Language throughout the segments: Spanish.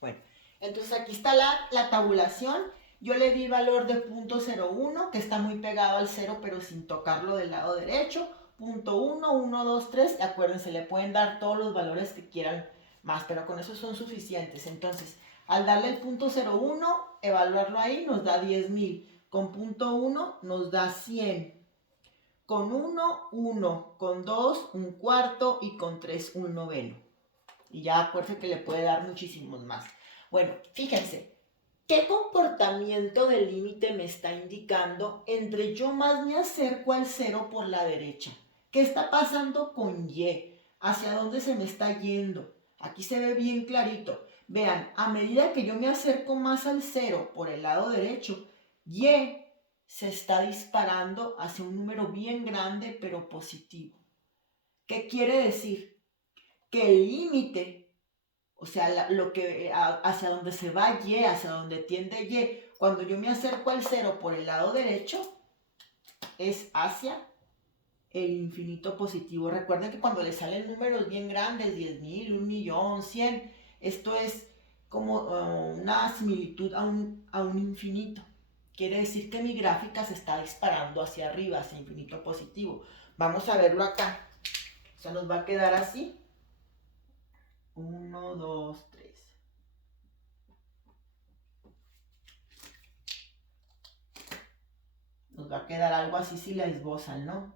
Bueno, entonces aquí está la tabulación. Yo le di valor de 0.01, que está muy pegado al 0, pero sin tocarlo del lado derecho. 0.1, 1, 2, 3. Y acuérdense, le pueden dar todos los valores que quieran más, pero con eso son suficientes. Entonces, al darle el 0.01, evaluarlo ahí, nos da 10,000. Con 0.1 nos da 100. Con 1, 1. Con 2, un cuarto. Y con 3, un noveno. Y ya acuérdense que le puede dar muchísimos más. Bueno, fíjense, ¿qué comportamiento de límite me está indicando entre yo más me acerco al 0 por la derecha? ¿Qué está pasando con Y? ¿Hacia dónde se me está yendo? Aquí se ve bien clarito. Vean, a medida que yo me acerco más al 0 por el lado derecho, Y se está disparando hacia un número bien grande pero positivo. ¿Qué quiere decir? Que el límite, o sea, hacia donde se va Y, hacia donde tiende Y, cuando yo me acerco al 0 por el lado derecho, es hacia el infinito positivo. Recuerden que cuando le salen números bien grandes, 10,000, 1,000,000, 100, esto es como una similitud a un infinito. Quiere decir que mi gráfica se está disparando hacia arriba, hacia infinito positivo. Vamos a verlo acá. O sea, nos va a quedar así. 1, 2, 3. Nos va a quedar algo así si la esbozan, ¿no?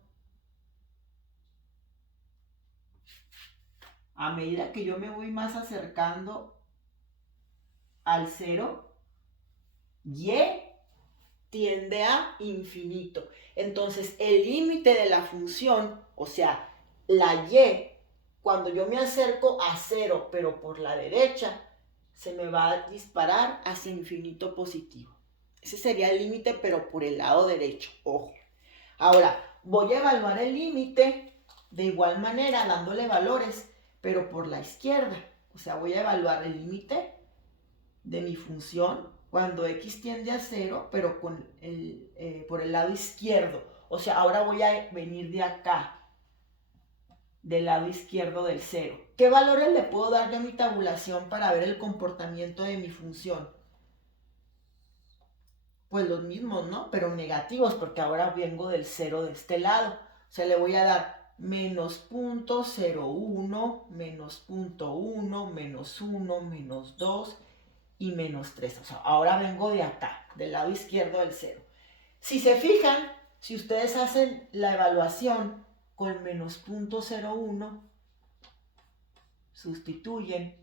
A medida que yo me voy más acercando al 0, Y tiende a infinito. Entonces, el límite de la función, o sea, la Y, cuando yo me acerco a 0, pero por la derecha, se me va a disparar hacia infinito positivo. Ese sería el límite, pero por el lado derecho, ojo. Ahora, voy a evaluar el límite de igual manera, dándole valores, pero por la izquierda. O sea, voy a evaluar el límite de mi función cuando x tiende a 0, pero por el lado izquierdo. O sea, ahora voy a venir de acá, del lado izquierdo del 0. ¿Qué valores le puedo dar yo a mi tabulación para ver el comportamiento de mi función? Pues los mismos, ¿no? Pero negativos, porque ahora vengo del 0 de este lado. O sea, le voy a dar menos 0.01, menos 0.1, menos 1, menos 2 y menos 3. O sea, ahora vengo de acá, del lado izquierdo del 0. Si se fijan, si ustedes hacen la evaluación con menos 0.01, sustituyen,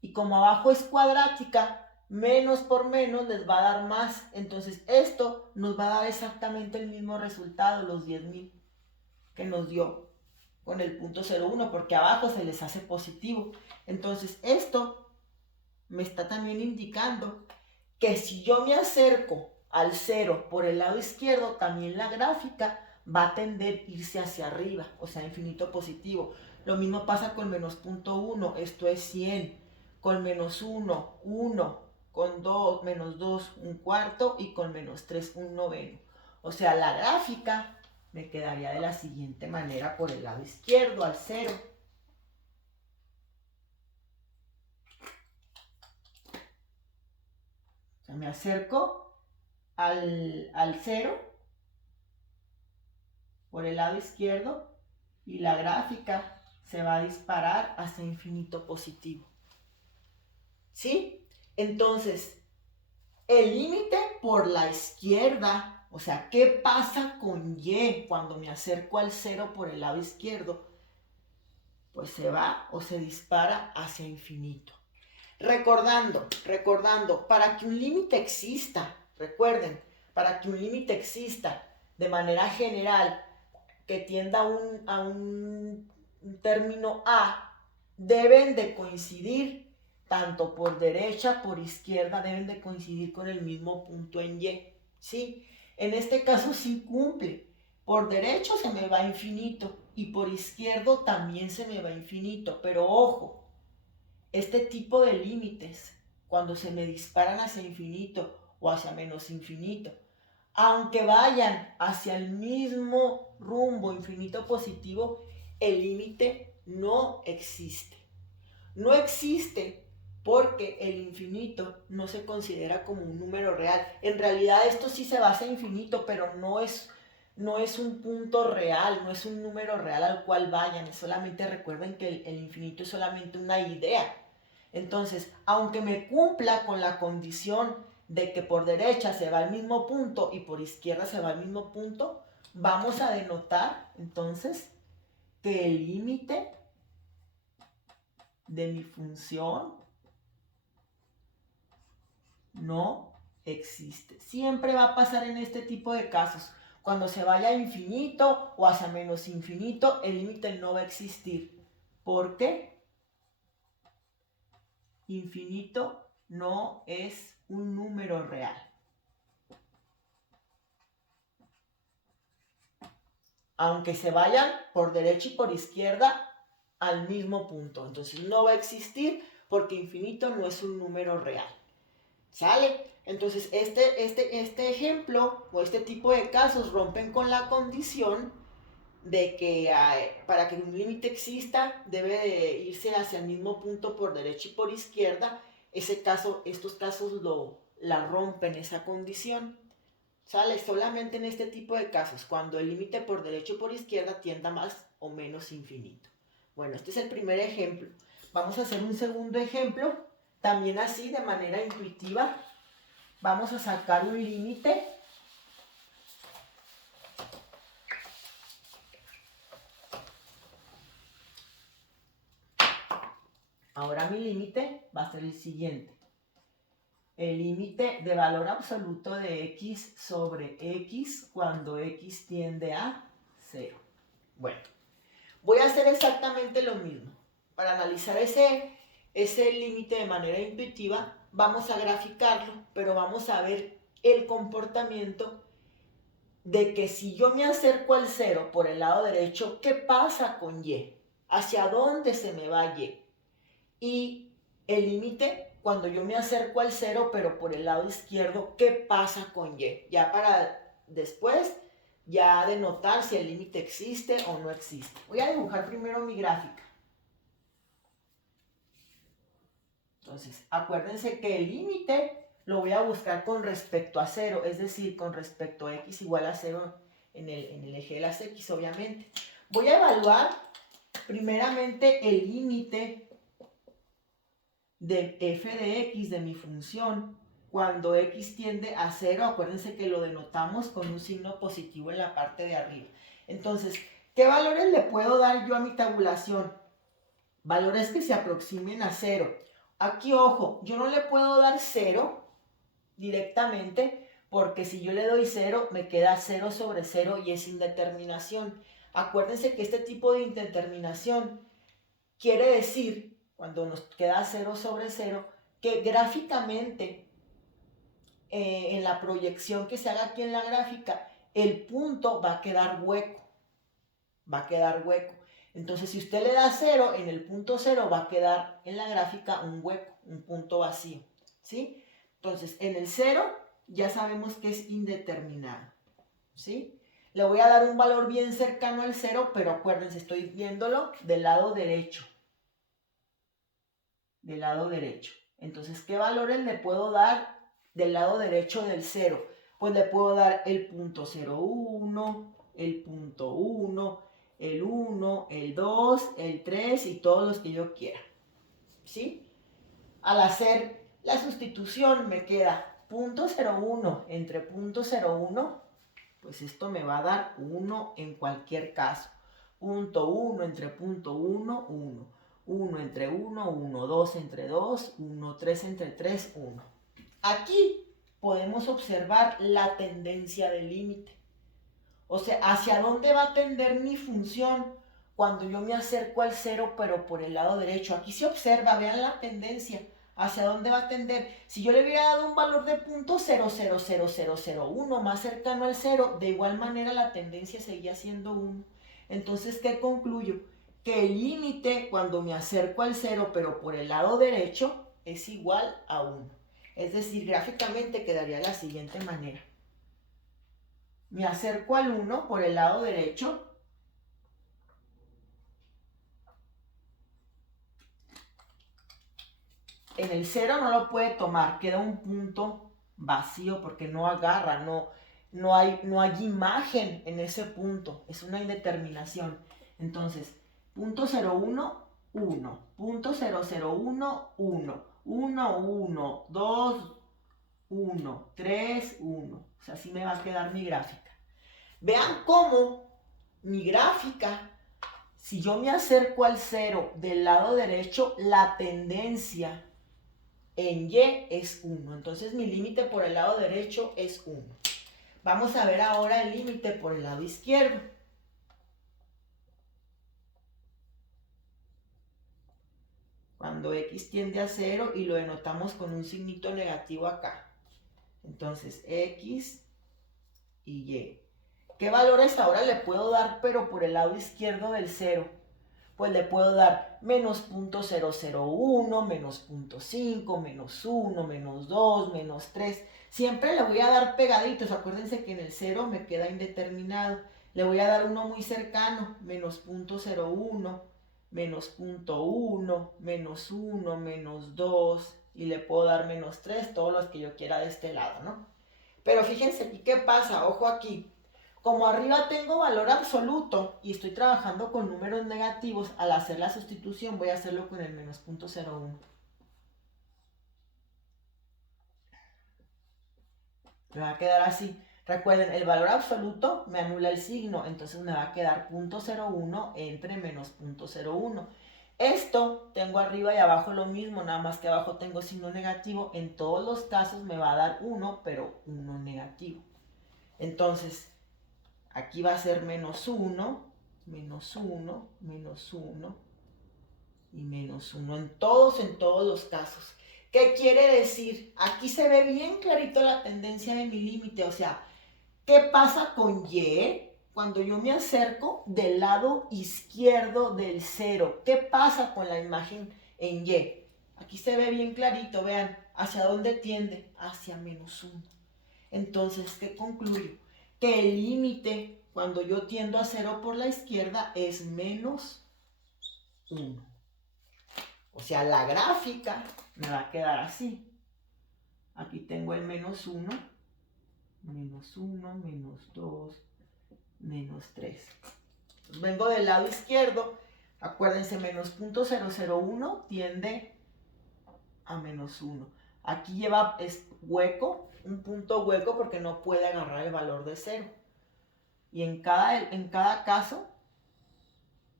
y como abajo es cuadrática, menos por menos les va a dar más. Entonces esto nos va a dar exactamente el mismo resultado, los 10,000 que nos dio con el 0.01, porque abajo se les hace positivo. Entonces esto me está también indicando que si yo me acerco al 0 por el lado izquierdo, también la gráfica va a tender a irse hacia arriba, o sea, infinito positivo. Lo mismo pasa con menos 0.1, esto es 100. Con menos 1, 1. Con 2, menos 2, un cuarto. Y con menos 3, un noveno. O sea, la gráfica me quedaría de la siguiente manera por el lado izquierdo, al 0. O sea, me acerco al 0 por el lado izquierdo y la gráfica se va a disparar hacia infinito positivo. ¿Sí? Entonces, el límite por la izquierda, o sea, ¿qué pasa con Y cuando me acerco al 0 por el lado izquierdo? Pues se va o se dispara hacia infinito. Recordando, para que un límite exista, recuerden, para que un límite exista de manera general que tienda a un término A, deben de coincidir, tanto por derecha, por izquierda, deben de coincidir con el mismo punto en Y, ¿sí? En este caso sí cumple. Por derecho se me va a infinito y por izquierdo también se me va a infinito, pero ojo, este tipo de límites, cuando se me disparan hacia infinito o hacia menos infinito, aunque vayan hacia el mismo rumbo infinito positivo, el límite no existe. No existe porque el infinito no se considera como un número real. En realidad esto sí se basa en infinito, pero no es un punto real, no es un número real al cual vayan. Solamente recuerden que el infinito es solamente una idea. Entonces, aunque me cumpla con la condición de que por derecha se va al mismo punto y por izquierda se va al mismo punto, vamos a denotar entonces que el límite de mi función no existe. Siempre va a pasar en este tipo de casos. Cuando se vaya a infinito o hacia menos infinito, el límite no va a existir. ¿Por qué? Infinito no es un número real. Aunque se vayan por derecha y por izquierda al mismo punto. Entonces no va a existir porque infinito no es un número real. ¿Sale? Entonces este ejemplo o este tipo de casos rompen con la condición de que para que un límite exista debe de irse hacia el mismo punto por derecha y por izquierda. Estos casos la rompen esa condición. ¿Sale? Solamente en este tipo de casos, cuando el límite por derecha o por izquierda tienda más o menos infinito. Bueno, este es el primer ejemplo. Vamos a hacer un segundo ejemplo, también así de manera intuitiva. Vamos a sacar un límite. Ahora mi límite va a ser el siguiente. El límite de valor absoluto de x sobre x cuando x tiende a 0. Bueno, voy a hacer exactamente lo mismo. Para analizar ese límite de manera intuitiva, vamos a graficarlo, pero vamos a ver el comportamiento de que si yo me acerco al 0 por el lado derecho, ¿qué pasa con y? ¿Hacia dónde se me va y? Y el límite, cuando yo me acerco al 0, pero por el lado izquierdo, ¿qué pasa con y? Ya para después, ya denotar si el límite existe o no existe. Voy a dibujar primero mi gráfica. Entonces, acuérdense que el límite lo voy a buscar con respecto a 0, es decir, con respecto a x igual a 0 en el eje de las x, obviamente. Voy a evaluar primeramente el límite de f de x de mi función cuando x tiende a 0. Acuérdense que lo denotamos con un signo positivo en la parte de arriba. Entonces, ¿qué valores le puedo dar yo a mi tabulación? Valores que se aproximen a 0. Aquí, ojo, yo no le puedo dar 0 directamente porque si yo le doy 0, me queda 0 sobre 0 y es indeterminación. Acuérdense que este tipo de indeterminación quiere decir, cuando nos queda 0 sobre 0, que gráficamente, en la proyección que se haga aquí en la gráfica, el punto va a quedar hueco. Va a quedar hueco. Entonces, si usted le da 0, en el punto 0 va a quedar en la gráfica un hueco, un punto vacío. ¿Sí? Entonces, en el 0 ya sabemos que es indeterminado. ¿Sí? Le voy a dar un valor bien cercano al 0, pero acuérdense, estoy viéndolo del lado derecho. Del lado derecho. Entonces, ¿qué valores le puedo dar del lado derecho del 0? Pues le puedo dar el punto 0,1, el punto 1, el 1, el 2, el 3 y todos los que yo quiera. ¿Sí? Al hacer la sustitución me queda punto 0,1 entre punto 0,1, pues esto me va a dar 1 en cualquier caso. Punto 1 entre punto 1, 1. 1 entre 1, 1. 2 entre 2, 1. 3 entre 3, 1. Aquí podemos observar la tendencia del límite. O sea, hacia dónde va a tender mi función cuando yo me acerco al 0, pero por el lado derecho. Aquí se observa, vean la tendencia. ¿Hacia dónde va a tender? Si yo le hubiera dado un valor de punto 0,00001 más cercano al 0, de igual manera la tendencia seguía siendo 1. Entonces, ¿qué concluyo? Que el límite cuando me acerco al 0, pero por el lado derecho, es igual a 1. Es decir, gráficamente quedaría de la siguiente manera. Me acerco al 1 por el lado derecho. en el 0 no lo puede tomar, queda un punto vacío porque no agarra, no hay imagen en ese punto, es una indeterminación. Entonces, punto 01, 1, punto 001, 1, 1, 1, 2, 1, 3, 1. O sea, así me va a quedar mi gráfica. Vean cómo mi gráfica, si yo me acerco al 0 del lado derecho, la tendencia en Y es 1. Entonces mi límite por el lado derecho es 1. Vamos a ver ahora el límite por el lado izquierdo. Cuando X tiende a 0 y lo denotamos con un signito negativo acá. Entonces X y Y. ¿Qué valores ahora le puedo dar pero por el lado izquierdo del 0? Pues le puedo dar menos 0.001, menos 0.5, menos 1, menos 2, menos 3. Siempre le voy a dar pegaditos. Acuérdense que en el 0 me queda indeterminado. Le voy a dar uno muy cercano, menos 0.01, menos 0.1, menos 1, menos 2. Y le puedo dar menos 3, todos los que yo quiera de este lado, ¿no? Pero fíjense aquí qué pasa, ojo aquí. Como arriba tengo valor absoluto y estoy trabajando con números negativos, al hacer la sustitución voy a hacerlo con el menos 0.01. Me va a quedar así. Recuerden, el valor absoluto me anula el signo, entonces me va a quedar 0.01 entre menos 0.01. Esto tengo arriba y abajo lo mismo, nada más que abajo tengo signo negativo. En todos los casos me va a dar 1, pero 1 negativo. Entonces, aquí va a ser menos 1, menos 1, menos 1 y menos 1 en todos los casos. ¿Qué quiere decir? Aquí se ve bien clarito la tendencia de mi límite. O sea, ¿qué pasa con Y cuando yo me acerco del lado izquierdo del 0? ¿Qué pasa con la imagen en Y? Aquí se ve bien clarito, vean, ¿hacia dónde tiende? Hacia menos 1. Entonces, ¿qué concluyo? Que el límite cuando yo tiendo a 0 por la izquierda es menos 1. O sea, la gráfica me va a quedar así. Aquí tengo el menos 1, menos 1, menos 2, menos 3. Entonces, vengo del lado izquierdo. Acuérdense, menos 0.001 tiende a menos 1. Aquí es hueco, un punto hueco porque no puede agarrar el valor de 0. Y en cada caso,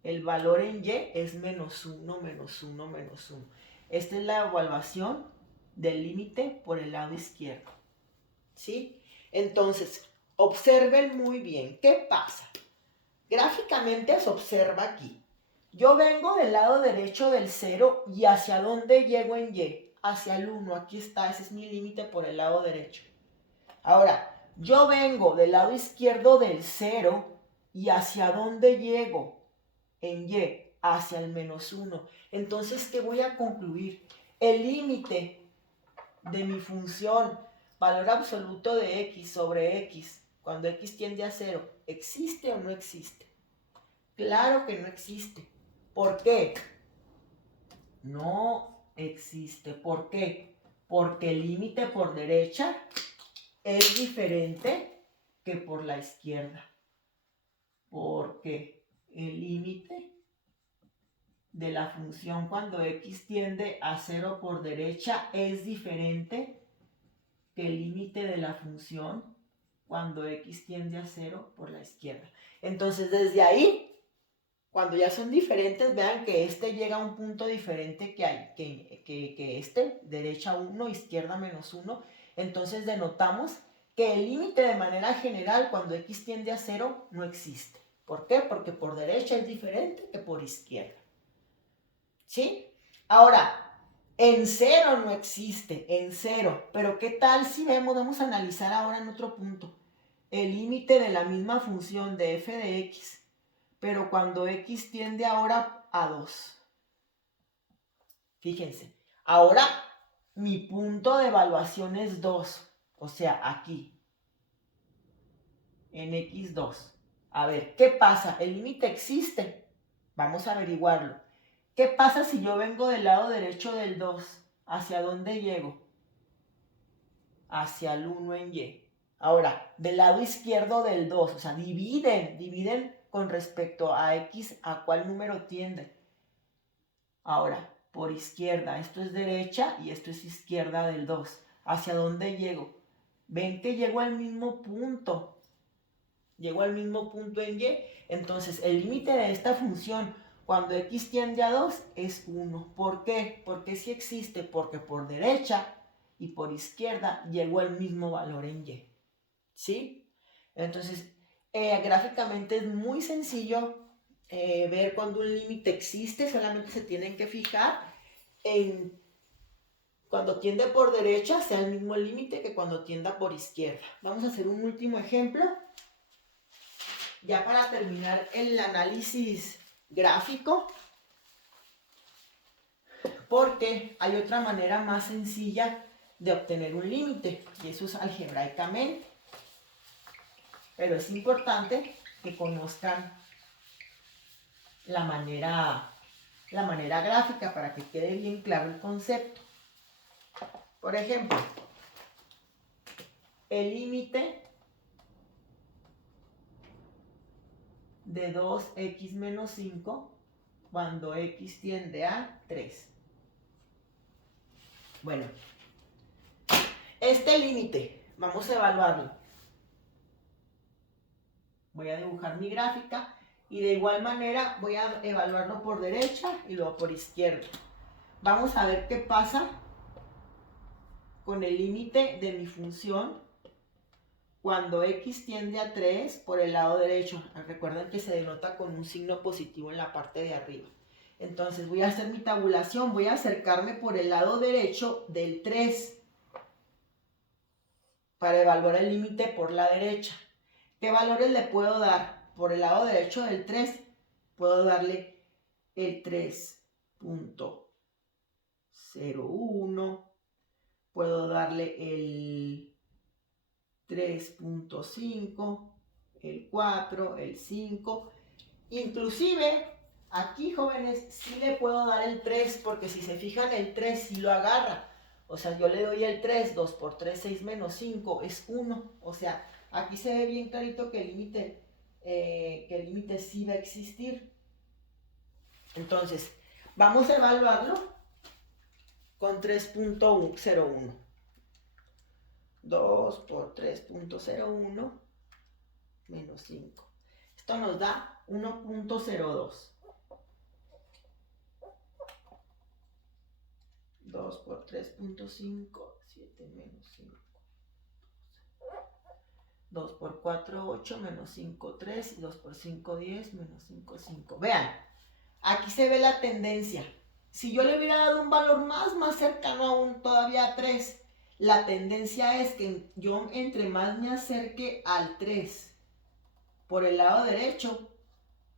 el valor en Y es menos 1, menos 1, menos 1. Esta es la evaluación del límite por el lado izquierdo. ¿Sí? Entonces, observen muy bien. ¿Qué pasa? Gráficamente se observa aquí. Yo vengo del lado derecho del 0 y ¿hacia dónde llego en Y? Hacia el 1. Aquí está, ese es mi límite por el lado derecho. Ahora, yo vengo del lado izquierdo del 0 y ¿hacia dónde llego? En Y, hacia el menos 1. Entonces, ¿qué voy a concluir? El límite de mi función valor absoluto de X sobre X, cuando X tiende a 0, ¿existe o no existe? Claro que no existe. ¿Por qué? No existe. ¿Por qué? Porque el límite por derecha es diferente que por la izquierda. Porque el límite de la función cuando X tiende a 0 por derecha es diferente que el límite de la función cuando X tiende a 0 por la izquierda. Entonces, desde ahí, cuando ya son diferentes, vean que este llega a un punto diferente que este, derecha 1, izquierda menos 1. Entonces, denotamos que el límite de manera general cuando X tiende a 0 no existe. ¿Por qué? Porque por derecha es diferente que por izquierda. ¿Sí? Ahora, en 0 no existe, en 0. Pero ¿qué tal si vamos a analizar ahora en otro punto? El límite de la misma función de f de x, pero cuando x tiende ahora a 2. Fíjense, ahora mi punto de evaluación es 2. O sea, aquí, en x2. A ver, ¿qué pasa? ¿El límite existe? Vamos a averiguarlo. ¿Qué pasa si yo vengo del lado derecho del 2? ¿Hacia dónde llego? Hacia el 1 en Y. Ahora, del lado izquierdo del 2, o sea, dividen con respecto a X, ¿a cuál número tiende? Ahora, por izquierda, esto es derecha y esto es izquierda del 2. ¿Hacia dónde llego? Ven que llego al mismo punto. Llego al mismo punto en Y. Entonces, el límite de esta función cuando X tiende a 2 es 1. ¿Por qué? Porque sí existe, porque por derecha y por izquierda llego al mismo valor en Y. ¿Sí? Entonces, gráficamente es muy sencillo ver cuando un límite existe, solamente se tienen que fijar en cuando tiende por derecha sea el mismo límite que cuando tienda por izquierda. Vamos a hacer un último ejemplo, ya para terminar el análisis gráfico, porque hay otra manera más sencilla de obtener un límite, y eso es algebraicamente. Pero es importante que conozcan la manera gráfica para que quede bien claro el concepto. Por ejemplo, el límite de 2x menos 5 cuando x tiende a 3. Bueno, este límite, vamos a evaluarlo. Voy a dibujar mi gráfica y de igual manera voy a evaluarlo por derecha y luego por izquierda. Vamos a ver qué pasa con el límite de mi función cuando x tiende a 3 por el lado derecho. Recuerden que se denota con un signo positivo en la parte de arriba. Entonces voy a hacer mi tabulación, voy a acercarme por el lado derecho del 3 para evaluar el límite por la derecha. ¿Qué valores le puedo dar? Por el lado derecho del 3 puedo darle el 3.01, puedo darle el 3.5, el 4, el 5, inclusive aquí, jóvenes, sí le puedo dar el 3, porque si se fijan el 3 sí lo agarra, o sea, yo le doy el 3, 2 por 3, 6 menos 5 es 1, o sea, aquí se ve bien clarito que el límite sí va a existir. Entonces, vamos a evaluarlo con 3.01. 2 por 3.01 menos 5. Esto nos da 1.02. 2 por 3.5, 7 menos 5. 2 por 4, 8, menos 5, 3. Y 2 por 5, 10, menos 5, 5. Vean, aquí se ve la tendencia. Si yo le hubiera dado un valor más cercano aún todavía a 3, la tendencia es que yo entre más me acerque al 3 por el lado derecho,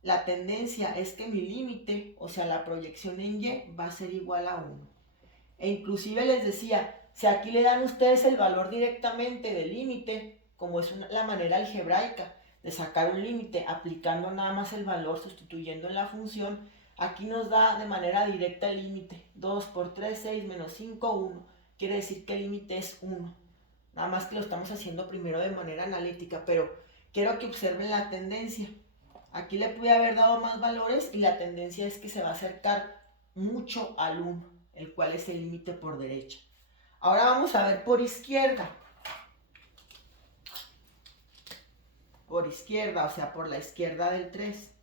la tendencia es que mi límite, o sea la proyección en Y, va a ser igual a 1. E inclusive les decía, si aquí le dan ustedes el valor directamente del límite, como es la manera algebraica de sacar un límite aplicando nada más el valor, sustituyendo en la función, aquí nos da de manera directa el límite. 2 por 3, 6, menos 5, 1. Quiere decir que el límite es 1. Nada más que lo estamos haciendo primero de manera analítica, pero quiero que observen la tendencia. Aquí le pude haber dado más valores y la tendencia es que se va a acercar mucho al 1, el cual es el límite por derecha. Ahora vamos a ver por izquierda. Por izquierda, o sea, por la izquierda del 3.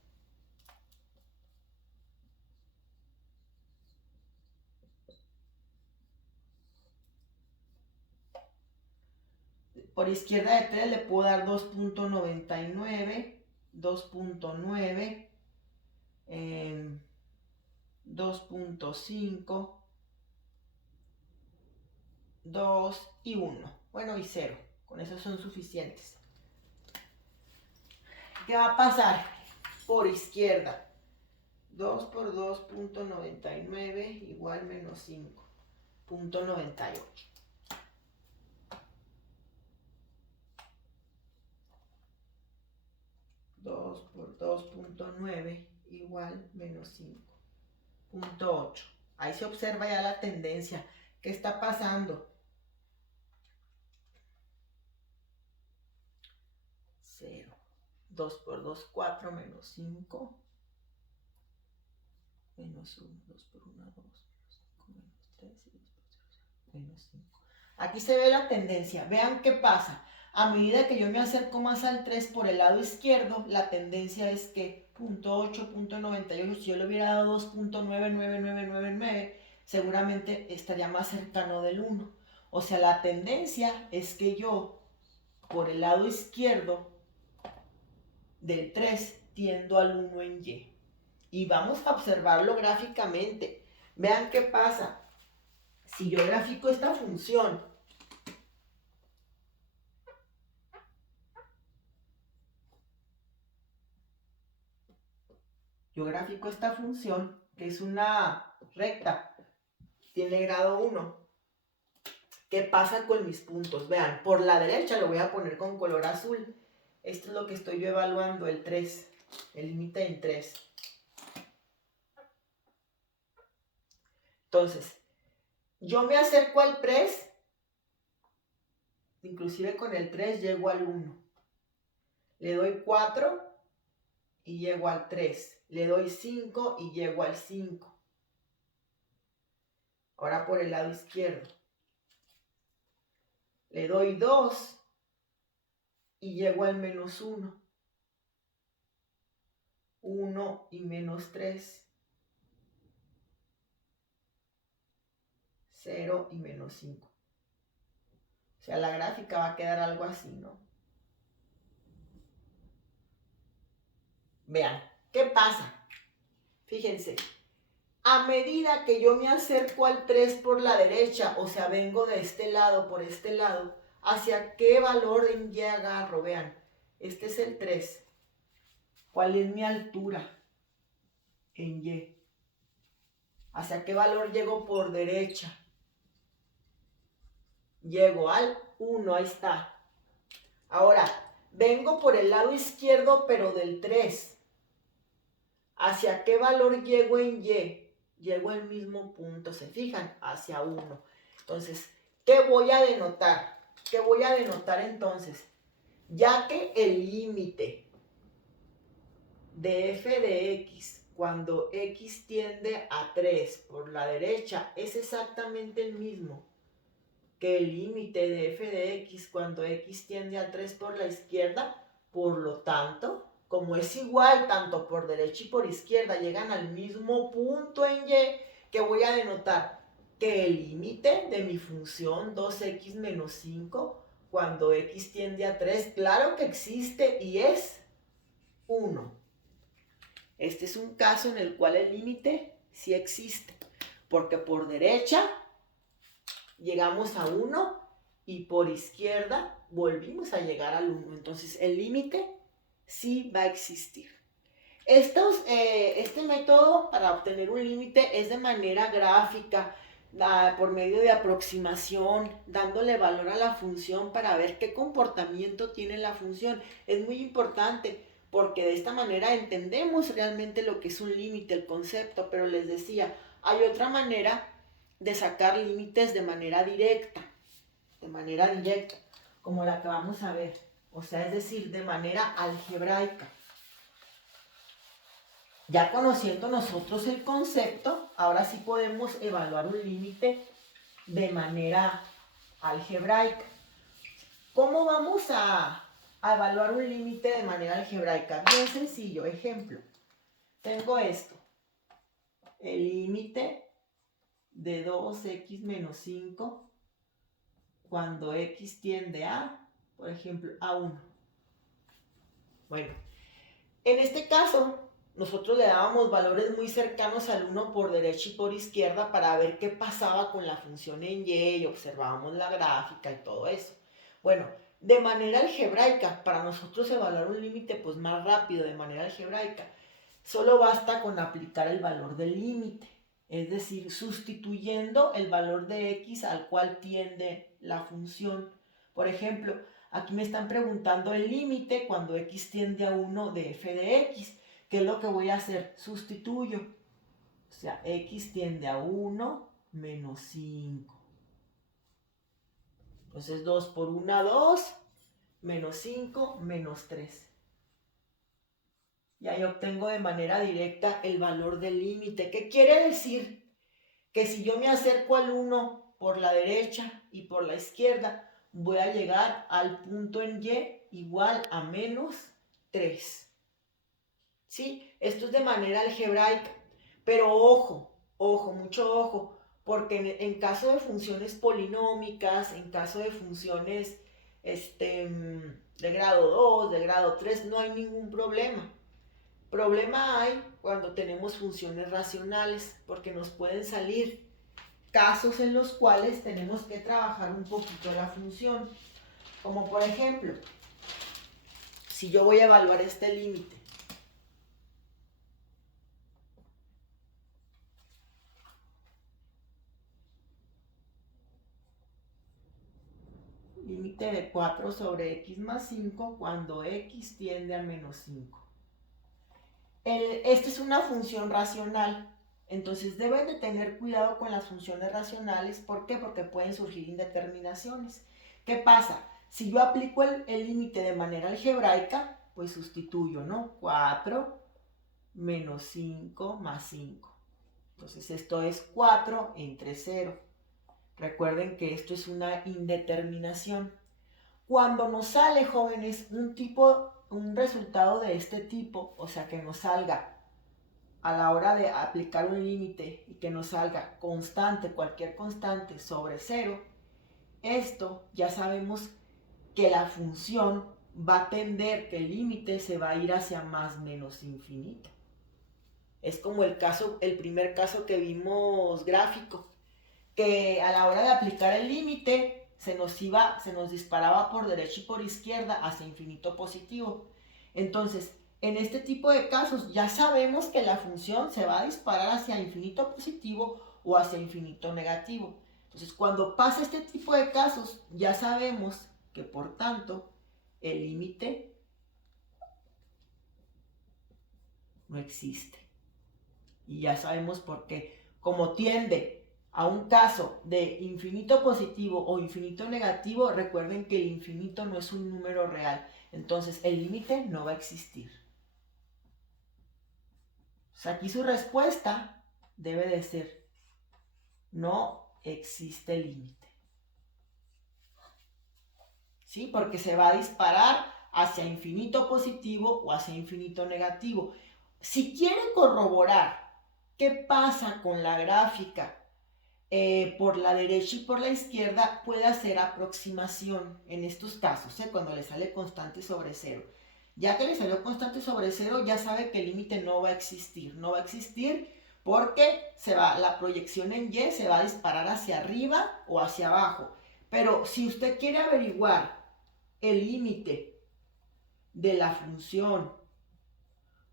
Por izquierda de 3 le puedo dar 2.99, 2.9, 2.5, 2 y 1. Bueno, y 0. Con eso son suficientes. ¿Qué va a pasar? Por izquierda. 2 por 2.99 igual menos 5.98. 2 por 2.9 igual menos 5.8. Ahí se observa ya la tendencia, ¿Qué está pasando? 0. 2 por 2, 4, menos 5. Menos 1, 2 por 1, 2, menos 5, menos 3, y 2 por 0, menos 5. Aquí se ve la tendencia. Vean qué pasa. A medida que yo me acerco más al 3 por el lado izquierdo, la tendencia es que 0.8, 0.98, si yo le hubiera dado 2.99999, seguramente estaría más cercano del 1. O sea, la tendencia es que yo, por el lado izquierdo del 3, tiendo al 1 en Y. Y vamos a observarlo gráficamente. Vean qué pasa. Si yo grafico esta función, que es una recta, tiene grado 1. ¿Qué pasa con mis puntos? Vean, por la derecha lo voy a poner con color azul. Esto es lo que estoy yo evaluando, el 3, el límite en 3. Entonces, yo me acerco al 3, inclusive con el 3 llego al 1. Le doy 4 y llego al 3. Le doy 5 y llego al 5. Ahora por el lado izquierdo. Le doy 2 y llego al menos 1. 1 y menos 3. 0 y menos 5. O sea, la gráfica va a quedar algo así, ¿no? Vean, ¿qué pasa? Fíjense, a medida que yo me acerco al 3 por la derecha, o sea, vengo de este lado, por este lado, ¿hacia qué valor en Y agarro? Vean, este es el 3. ¿Cuál es mi altura en Y? ¿Hacia qué valor llego por derecha? Llego al 1, ahí está. Ahora, vengo por el lado izquierdo, pero del 3. ¿Hacia qué valor llego en Y? Llego al mismo punto, ¿se fijan? Hacia 1. Entonces, ¿qué voy a denotar? ¿Qué voy a denotar entonces? Ya que el límite de f de x cuando x tiende a 3 por la derecha es exactamente el mismo que el límite de f de x cuando x tiende a 3 por la izquierda, por lo tanto, como es igual tanto por derecha y por izquierda, llegan al mismo punto en Y, que voy a denotar que el límite de mi función 2x menos 5 cuando x tiende a 3, claro que existe y es 1. Este es un caso en el cual el límite sí existe, porque por derecha llegamos a 1 y por izquierda volvimos a llegar al 1. Entonces el límite sí va a existir. Este método para obtener un límite es de manera gráfica, por medio de aproximación, dándole valor a la función para ver qué comportamiento tiene la función. Es muy importante porque de esta manera entendemos realmente lo que es un límite, el concepto, pero les decía, hay otra manera de sacar límites de manera directa, como la que vamos a ver, o sea, es decir, de manera algebraica. Ya conociendo nosotros el concepto, ahora sí podemos evaluar un límite de manera algebraica. ¿Cómo vamos a evaluar un límite de manera algebraica? Bien sencillo, ejemplo. Tengo esto, el límite de 2x menos 5 cuando x tiende a, por ejemplo, a 1. Bueno, en este caso, nosotros le dábamos valores muy cercanos al 1 por derecha y por izquierda para ver qué pasaba con la función en Y observábamos la gráfica y todo eso. Bueno, de manera algebraica, para nosotros evaluar un límite pues más rápido de manera algebraica, solo basta con aplicar el valor del límite, es decir, sustituyendo el valor de x al cual tiende la función. Por ejemplo, aquí me están preguntando el límite cuando x tiende a 1 de f de x. ¿Qué es lo que voy a hacer? Sustituyo. O sea, x tiende a 1 menos 5. Entonces 2 por 1, 2, menos 5, menos 3. Y ahí obtengo de manera directa el valor del límite. ¿Qué quiere decir? Que si yo me acerco al 1 por la derecha y por la izquierda, voy a llegar al punto en Y igual a menos 3. ¿Sí? Esto es de manera algebraica. Pero ojo, ojo, mucho ojo, porque en caso de funciones polinómicas, en caso de funciones de grado 2, de grado 3, no hay ningún problema. Problema hay cuando tenemos funciones racionales, porque nos pueden salir casos en los cuales tenemos que trabajar un poquito la función. Como por ejemplo, si yo voy a evaluar este límite, límite de 4 sobre x más 5 cuando x tiende a menos 5. Esta es una función racional, entonces deben de tener cuidado con las funciones racionales. ¿Por qué? Porque pueden surgir indeterminaciones. ¿Qué pasa? Si yo aplico el límite de manera algebraica, pues sustituyo, ¿no? 4 menos 5 más 5. Entonces esto es 4 entre 0. Recuerden que esto es una indeterminación. Cuando nos sale, jóvenes, un resultado de este tipo, o sea, que nos salga a la hora de aplicar un límite y que nos salga constante, cualquier constante sobre 0, esto ya sabemos que la función va a tender, que el límite se va a ir hacia más menos infinito. Es como el primer caso que vimos gráfico, que a la hora de aplicar el límite se nos disparaba por derecha y por izquierda hacia infinito positivo. Entonces, en este tipo de casos ya sabemos que la función se va a disparar hacia infinito positivo o hacia infinito negativo. Entonces, cuando pasa este tipo de casos, ya sabemos que por tanto el límite no existe. Y ya sabemos por qué. Como tiende a un caso de infinito positivo o infinito negativo, recuerden que el infinito no es un número real. Entonces el límite no va a existir. O sea, aquí su respuesta debe de ser: no existe límite. ¿Sí? Porque se va a disparar hacia infinito positivo o hacia infinito negativo. Si quieren corroborar qué pasa con la gráfica por la derecha y por la izquierda, puede hacer aproximación en estos casos, cuando le sale constante sobre 0. Ya que le salió constante sobre 0, ya sabe que el límite no va a existir. No va a existir porque la proyección en Y se va a disparar hacia arriba o hacia abajo. Pero si usted quiere averiguar el límite de la función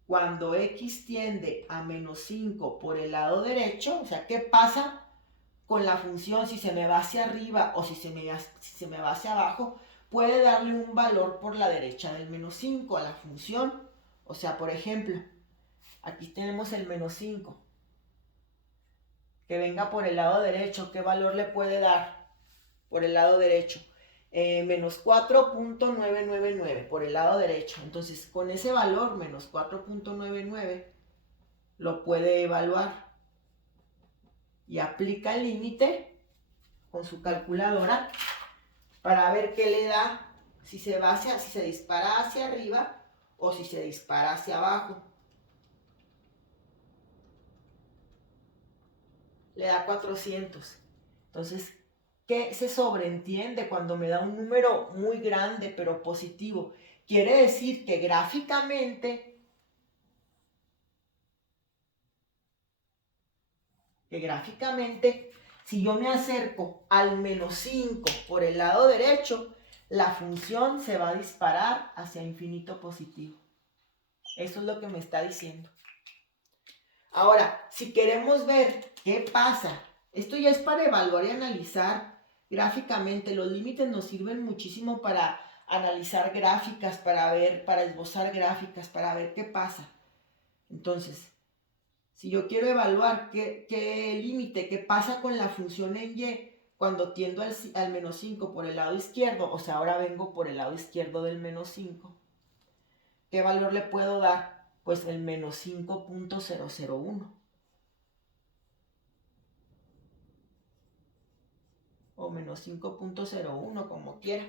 cuando x tiende a menos 5 por el lado derecho, o sea, ¿qué pasa con la función si se me va hacia arriba o si se me va hacia abajo? Puede darle un valor por la derecha del menos 5 a la función. O sea, por ejemplo, aquí tenemos el menos 5. Que venga por el lado derecho, ¿qué valor le puede dar por el lado derecho? Menos 4.999 por el lado derecho. Entonces, con ese valor, menos 4.99, lo puede evaluar. Y aplica el límite con su calculadora para ver qué le da, si se dispara hacia arriba o si se dispara hacia abajo. Le da 400. Entonces, ¿qué se sobreentiende cuando me da un número muy grande pero positivo? Quiere decir que gráficamente si yo me acerco al menos 5 por el lado derecho, la función se va a disparar hacia infinito positivo. Eso es lo que me está diciendo. Ahora, si queremos ver qué pasa, esto ya es para evaluar y analizar gráficamente. Los límites nos sirven muchísimo para analizar gráficas, para esbozar gráficas, para ver qué pasa. Entonces, si yo quiero evaluar qué límite, qué pasa con la función en Y cuando tiendo al menos 5 por el lado izquierdo, o sea, ahora vengo por el lado izquierdo del menos 5, ¿qué valor le puedo dar? Pues el menos 5.001. O menos 5.01, como quiera.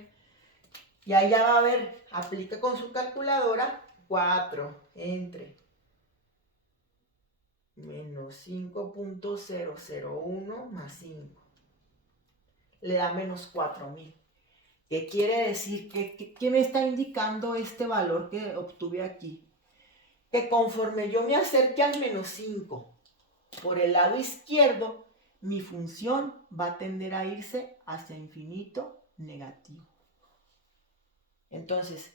Y ahí ya va a ver, aplica con su calculadora 4 entre menos 5.001 más 5. Le da menos 4000. ¿Qué quiere decir? ¿Qué me está indicando este valor que obtuve aquí? Que conforme yo me acerque al menos 5 por el lado izquierdo, mi función va a tender a irse hacia infinito negativo. Entonces,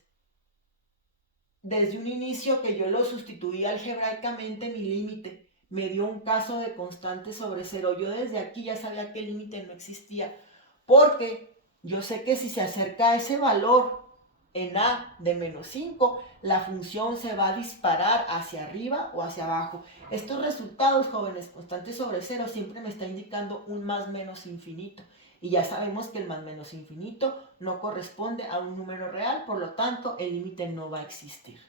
desde un inicio que yo lo sustituí algebraicamente, mi límite me dio un caso de constante sobre cero. Yo desde aquí ya sabía que el límite no existía, porque yo sé que si se acerca a ese valor en A de menos 5, la función se va a disparar hacia arriba o hacia abajo. Estos resultados, jóvenes, constantes sobre cero, siempre me está indicando un más menos infinito. Y ya sabemos que el más menos infinito no corresponde a un número real, por lo tanto, el límite no va a existir.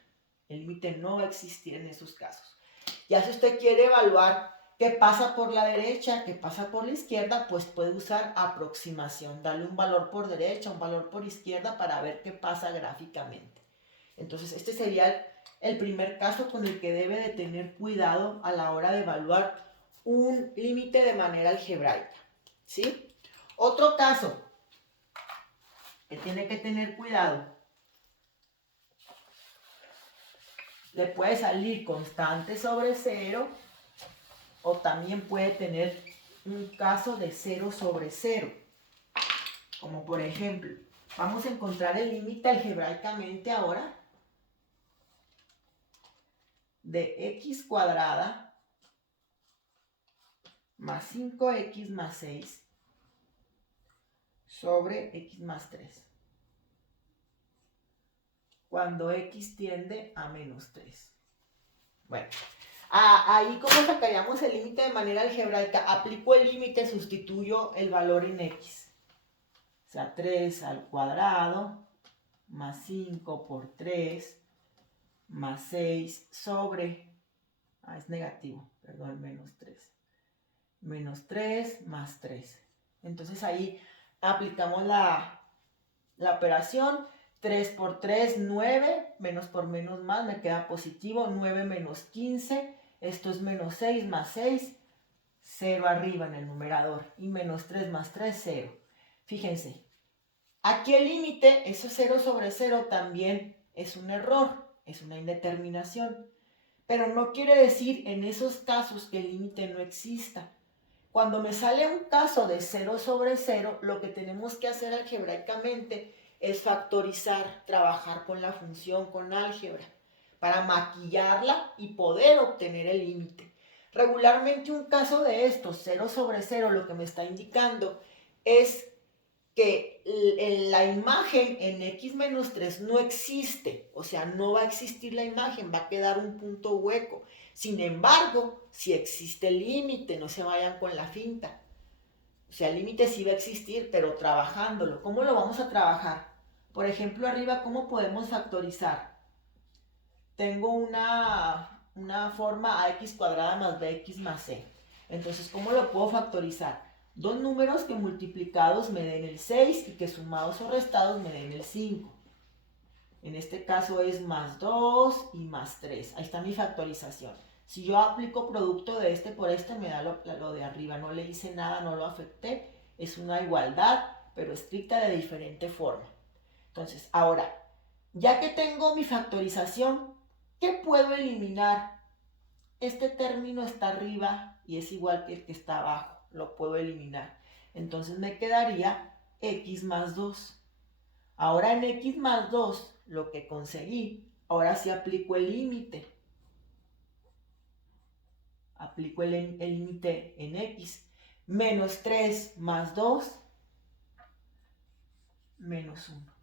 El límite no va a existir en esos casos. Ya si usted quiere evaluar qué pasa por la derecha, qué pasa por la izquierda, pues puede usar aproximación. Darle un valor por derecha, un valor por izquierda para ver qué pasa gráficamente. Entonces, este sería el primer caso con el que debe de tener cuidado a la hora de evaluar un límite de manera algebraica. ¿Sí? Otro caso que tiene que tener cuidado. Le puede salir constante sobre cero o también puede tener un caso de 0 sobre 0. Como por ejemplo, vamos a encontrar el límite algebraicamente ahora de x cuadrada más 5x más 6 sobre x más 3. Cuando x tiende a menos 3. Bueno, ahí como sacaríamos el límite de manera algebraica, aplico el límite, sustituyo el valor en x. O sea, 3 al cuadrado más 5 por 3 más 6 sobre, es negativo, perdón, menos 3. Menos 3 más 3. Entonces ahí aplicamos la operación. 3 por 3, 9, menos por menos más, me queda positivo, 9 menos 15, esto es menos 6 más 6, 0 arriba en el numerador, y menos 3 más 3, 0. Fíjense, aquí el límite, eso 0 sobre 0 también es un error, es una indeterminación, pero no quiere decir en esos casos que el límite no exista. Cuando me sale un caso de 0 sobre 0, lo que tenemos que hacer algebraicamente es factorizar, trabajar con la función, con álgebra, para maquillarla y poder obtener el límite. Regularmente un caso de estos, 0 sobre 0, lo que me está indicando es que la imagen en x menos 3 no existe, o sea, no va a existir la imagen, va a quedar un punto hueco. Sin embargo, si existe el límite, no se vayan con la finta. O sea, el límite sí va a existir, pero trabajándolo. ¿Cómo lo vamos a trabajar? Por ejemplo, arriba, ¿cómo podemos factorizar? Tengo una forma ax cuadrada más bx más c. Entonces, ¿cómo lo puedo factorizar? Dos números que multiplicados me den el 6 y que sumados o restados me den el 5. En este caso es más 2 y más 3. Ahí está mi factorización. Si yo aplico producto de este por este, me da lo de arriba. No le hice nada, no lo afecté. Es una igualdad, pero escrita de diferente forma. Entonces, ahora, ya que tengo mi factorización, ¿qué puedo eliminar? Este término está arriba y es igual que el que está abajo. Lo puedo eliminar. Entonces me quedaría x más 2. Ahora en x más 2, lo que conseguí, ahora sí aplico el límite. Aplico el límite en x. Menos 3 más 2, menos 1.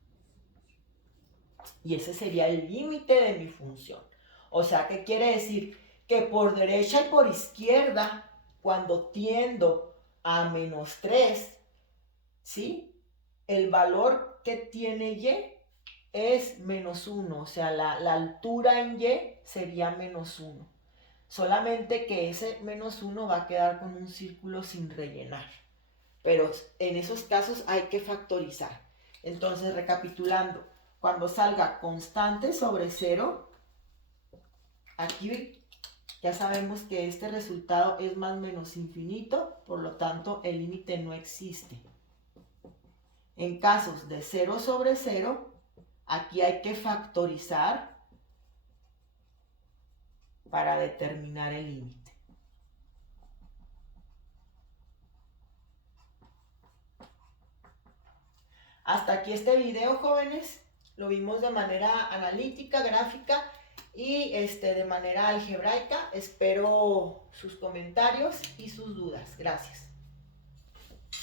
Y ese sería el límite de mi función. O sea, ¿qué quiere decir? Que por derecha y por izquierda, cuando tiendo a menos 3, ¿sí? El valor que tiene y es menos 1, o sea, la altura en y sería menos 1. Solamente que ese menos 1 va a quedar con un círculo sin rellenar. Pero en esos casos hay que factorizar. Entonces, recapitulando, cuando salga constante sobre 0, aquí ya sabemos que este resultado es más menos infinito, por lo tanto el límite no existe. En casos de 0 sobre 0, aquí hay que factorizar para determinar el límite. Hasta aquí este video, jóvenes. Lo vimos de manera analítica, gráfica y de manera algebraica. Espero sus comentarios y sus dudas. Gracias.